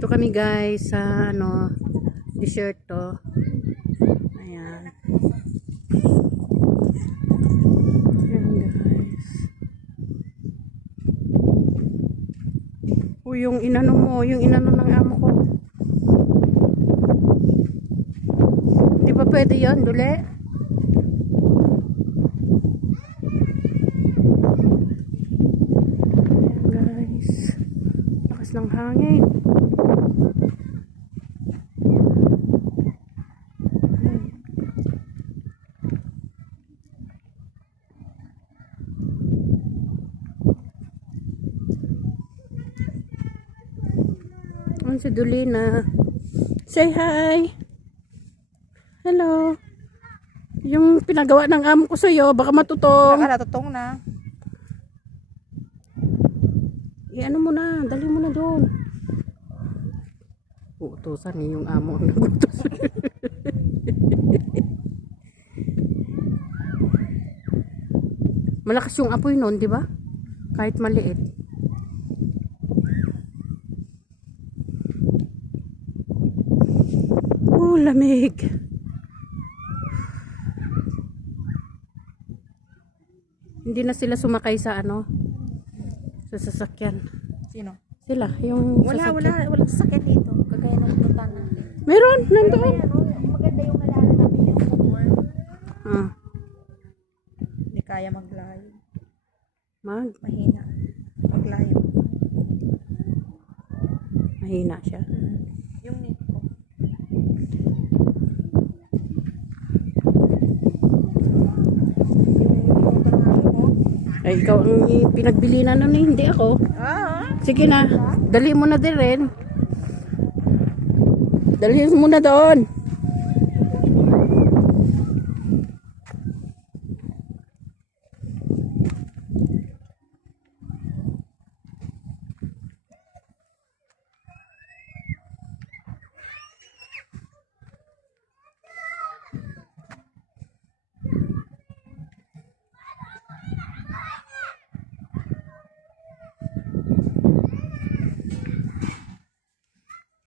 Dito kami guys sa ano, dessert to. Ayan. Ayan guys. O yung inano mo, yung inano ng amo ko. Di ba pwede yun, Dule? Ayan guys. Lakas ng hangin. Si Dulina. Say hi. Hello. Yung pinagawa ng amo ko sa'yo, baka matutong. Baka natutong na. Ano mo na, dali mo na doon. Uutusan niya yung amo ang nagutos. Malakas yung apoy noon, di ba? Kahit maliit. Lamig. Hindi na sila sumakay sa ano, sa sasakyan. Sino? Sila, yung Wala sasakyan dito. Kagaya ng punta na. Meron, nandoon. Maganda yung nalala namin yung bookworm. Hindi kaya mag-live. Mahina. Mag-live. Mahina siya. Yung net ko. Ay, ikaw ang pinagbili na nun, hindi ako. Sige na, dali mo na din rin. Dali mo na doon.